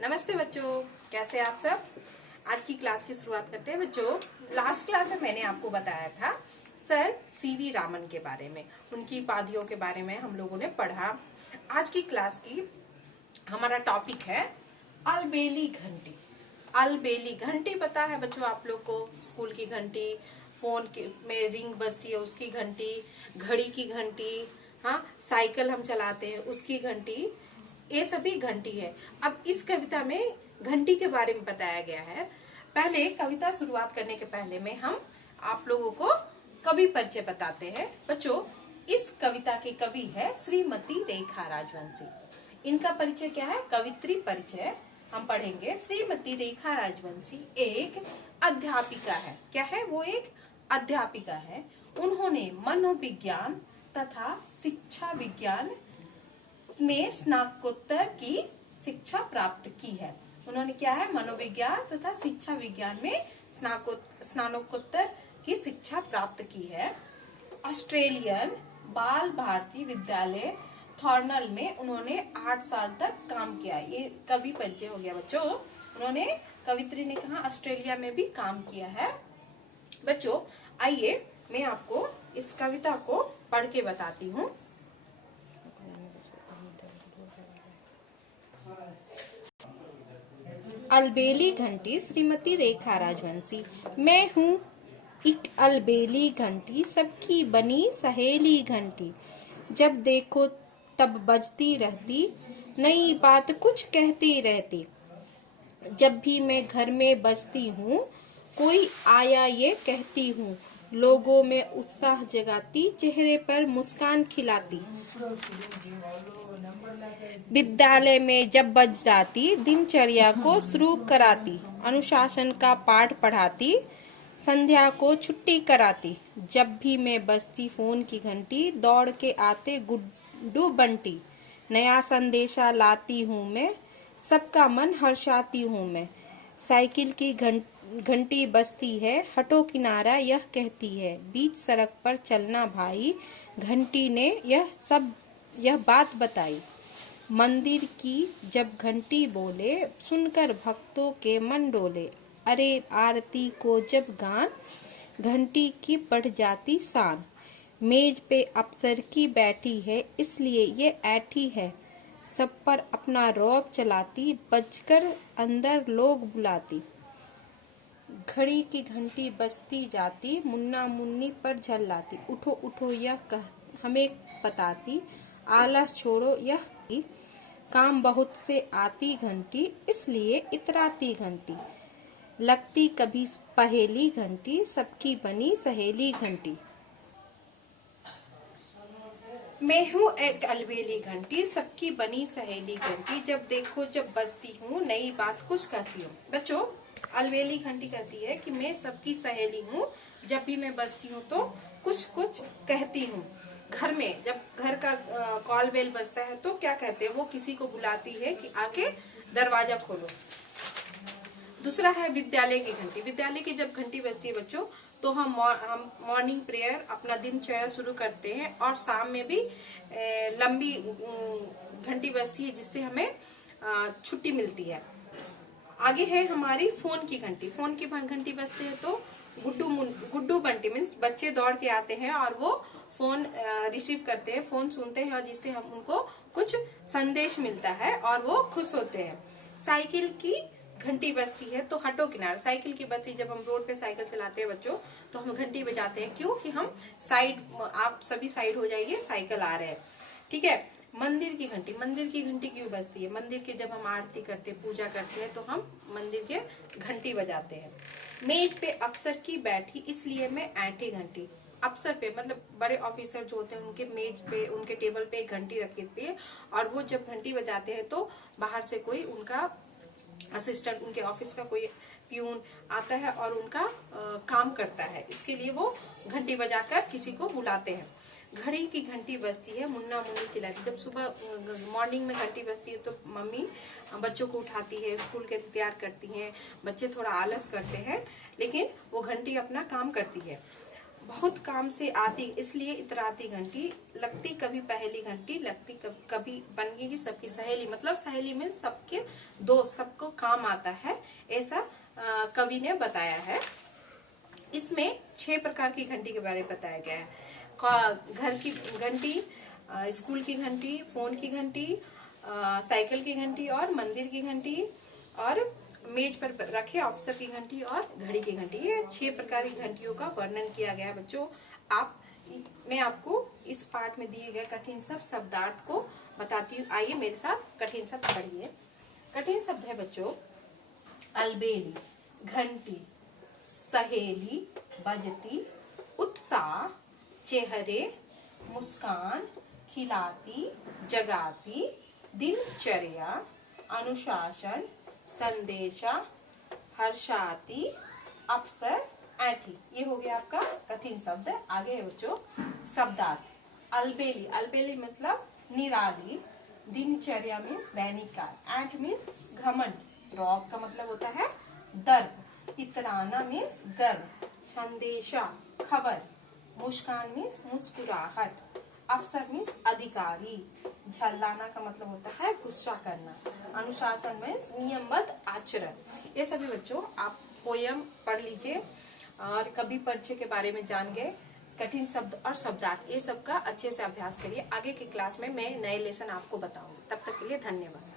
नमस्ते बच्चों, कैसे आप सब। आज की क्लास की शुरुआत करते हैं बच्चों। लास्ट क्लास में मैंने आपको बताया था सर सीवी रामन के बारे में, उनकी उपाधियों के बारे में हम लोगों ने पढ़ा। आज की क्लास की हमारा टॉपिक है अलबेली घंटी। अलबेली घंटी पता है बच्चों आप लोग को, स्कूल की घंटी, फोन में रिंग बजती है उसकी घंटी, घड़ी की घंटी, हाँ साइकिल हम चलाते हैं उसकी घंटी, ये सभी घंटी है। अब इस कविता में घंटी के बारे में बताया गया है। पहले कविता शुरुआत करने के पहले में हम आप लोगों को कवि परिचय बताते हैं बच्चों। इस कविता के कवि है श्रीमती रेखा राजवंशी। इनका परिचय क्या है, कवित्री परिचय हम पढ़ेंगे। श्रीमती रेखा राजवंशी एक अध्यापिका है। क्या है वो, एक अध्यापिका है। उन्होंने मनोविज्ञान तथा शिक्षा विज्ञान में स्नातकोत्तर की शिक्षा प्राप्त की है। उन्होंने क्या है, मनोविज्ञान तथा शिक्षा विज्ञान में स्नातकोत्तर की शिक्षा प्राप्त की है। ऑस्ट्रेलियन बाल भारती विद्यालय थॉर्नल में उन्होंने 8 साल तक काम किया। ये कवि परिचय हो गया बच्चों। उन्होंने, कवित्री ने कहा, ऑस्ट्रेलिया में भी काम किया है। बच्चों आइए मैं आपको इस कविता को पढ़ के बताती हूँ। अलबेली घंटी, श्रीमती रेखा राजवंशी। मैं हूँ एक अलबेली घंटी, सबकी बनी सहेली घंटी। जब देखो तब बजती रहती, नई बात कुछ कहती रहती। जब भी मैं घर में बजती हूँ, कोई आया ये कहती हूँ। लोगों में उत्साह जगाती, चेहरे पर मुस्कान खिलाती। विद्यालय में जब बज जाती, दिनचर्या को शुरू कराती। अनुशासन का पाठ पढ़ाती, संध्या को छुट्टी कराती। जब भी मैं बजती फोन की घंटी, दौड़ के आते गुड्डू बंटी। नया संदेशा लाती हूँ मैं, सबका मन हर्षाती हूँ मैं। साइकिल की घंटी बजती है, हटो किनारा यह कहती है। बीच सड़क पर चलना भाई, घंटी ने यह बात बताई। मंदिर की जब घंटी बोले, सुनकर भक्तों के मन डोले। अरे आरती को जब गान, घंटी की बढ़ जाती शान। मेज पे अफसर की बैठी है, इसलिए ये ऐठी है। सब पर अपना रौब चलाती, बजकर अंदर लोग बुलाती। घड़ी की घंटी बजती जाती, मुन्ना मुन्नी पर झल्लाती। उठो उठो यह हमें बताती, आलस छोड़ो यह काम बहुत से आती घंटी, इसलिए इतराती घंटी। लगती कभी पहेली घंटी, सबकी बनी सहेली घंटी। मैं हूँ एक अलबेली घंटी, सबकी बनी सहेली घंटी। जब देखो जब बजती हूँ, नई बात कुछ कहती हूँ। बच्चों अलबेली घंटी कहती है कि मैं सबकी सहेली हूँ। जब भी मैं बजती हूँ तो कुछ कुछ कहती हूँ। घर में जब घर का कॉल बेल बजता है तो क्या कहते हैं, वो किसी को बुलाती है कि आके दरवाजा खोलो। दूसरा है विद्यालय की घंटी। विद्यालय की जब घंटी बजती है बच्चों, तो हम मॉर्निंग प्रेयर, अपना दिनचर्या शुरू करते हैं। और शाम में भी लंबी घंटी बजती है, जिससे हमें छुट्टी मिलती है। आगे है हमारी फोन की घंटी। फोन की घंटी बजती है तो गुड्डू बंटी मीन्स बच्चे दौड़ के आते हैं और वो फोन रिसीव करते हैं, फोन सुनते हैं, और जिससे हम उनको कुछ संदेश मिलता है और वो खुश होते हैं। साइकिल की घंटी बजती है तो हटो किनारे। साइकिल की बजती, जब हम रोड पे साइकिल चलाते हैं बच्चों, तो हम घंटी बजाते हैं। क्यों कि हम साइड, आप सभी साइड हो जाइए, साइकिल आ रहे हैं। ठीक है। मंदिर की घंटी। मंदिर की घंटी क्यों बजती है, मंदिर की जब हम आरती करते, पूजा करते हैं, तो हम मंदिर के घंटी बजाते हैं। मेज पे अफसर की बैठी, इसलिए मैं ऐठी घंटी। अफसर पे मतलब बड़े ऑफिसर जो होते हैं, उनके मेज पे, उनके टेबल पे एक घंटी रखी होती है, और वो जब घंटी बजाते हैं तो बाहर से कोई उनका असिस्टेंट, उनके ऑफिस का कोई प्यून आता है और उनका काम करता है। इसके लिए वो घंटी बजाकर किसी को बुलाते हैं। घड़ी की घंटी बजती है, मुन्ना मुन्नी चिल्लाती। जब सुबह मॉर्निंग में घंटी बजती है तो मम्मी बच्चों को उठाती है, स्कूल के तैयार करती हैं। बच्चे थोड़ा आलस करते हैं, लेकिन वो घंटी अपना काम करती है। बहुत काम से आती इसलिए इतराती घंटी, लगती कभी पहली घंटी, लगती कभी बन गई सबकी सहेली। मतलब सहेली में सबके दोस्त, सबको काम आता है, ऐसा कवि ने बताया है। इसमें 6 प्रकार की घंटी के बारे में बताया गया है। घर की घंटी, स्कूल की घंटी, फोन की घंटी, साइकिल की घंटी और मंदिर की घंटी, और मेज पर रखे अफसर की घंटी और घड़ी की घंटी। ये 6 प्रकार की घंटियों का वर्णन किया गया है बच्चों। मैं आपको इस पाठ में दिए गए कठिन शब्दार्थ को बताती हूँ। आइए मेरे साथ कठिन शब्द पढ़िए। कठिन शब्द है बच्चों अलबेली, घंटी, सहेली, बजती, उत्साह, चेहरे, मुस्कान, खिलाती, जगाती, दिनचर्या, अनुशासन, संदेशा, हर्षाती, अफसर, ऐठी। ये हो गया आपका कठिन शब्द। आगे है बच्चों शब्दार्थ। अलबेली, अलबेली मतलब निराली, दिनचर्या में दैनिक कार्य, ऐठ मीन्स घमंड, रौब का मतलब होता है दर्प, इतराना मीन्स गर्व, संदेशा खबर, मुस्कान मीन्स मुस्कुराहट, अफसर मीन्स अधिकारी, झल्लाना का मतलब होता है गुस्सा करना, अनुशासन मीन्स नियमबद्ध आचरण। ये सभी बच्चों आप पोयम पढ़ लीजिए और कवि परिचय के बारे में जान गए। कठिन शब्द और शब्दार्थ ये सब का अच्छे से अभ्यास करिए। आगे की क्लास में मैं नए लेसन आपको बताऊंगी। तब तक के लिए धन्यवाद।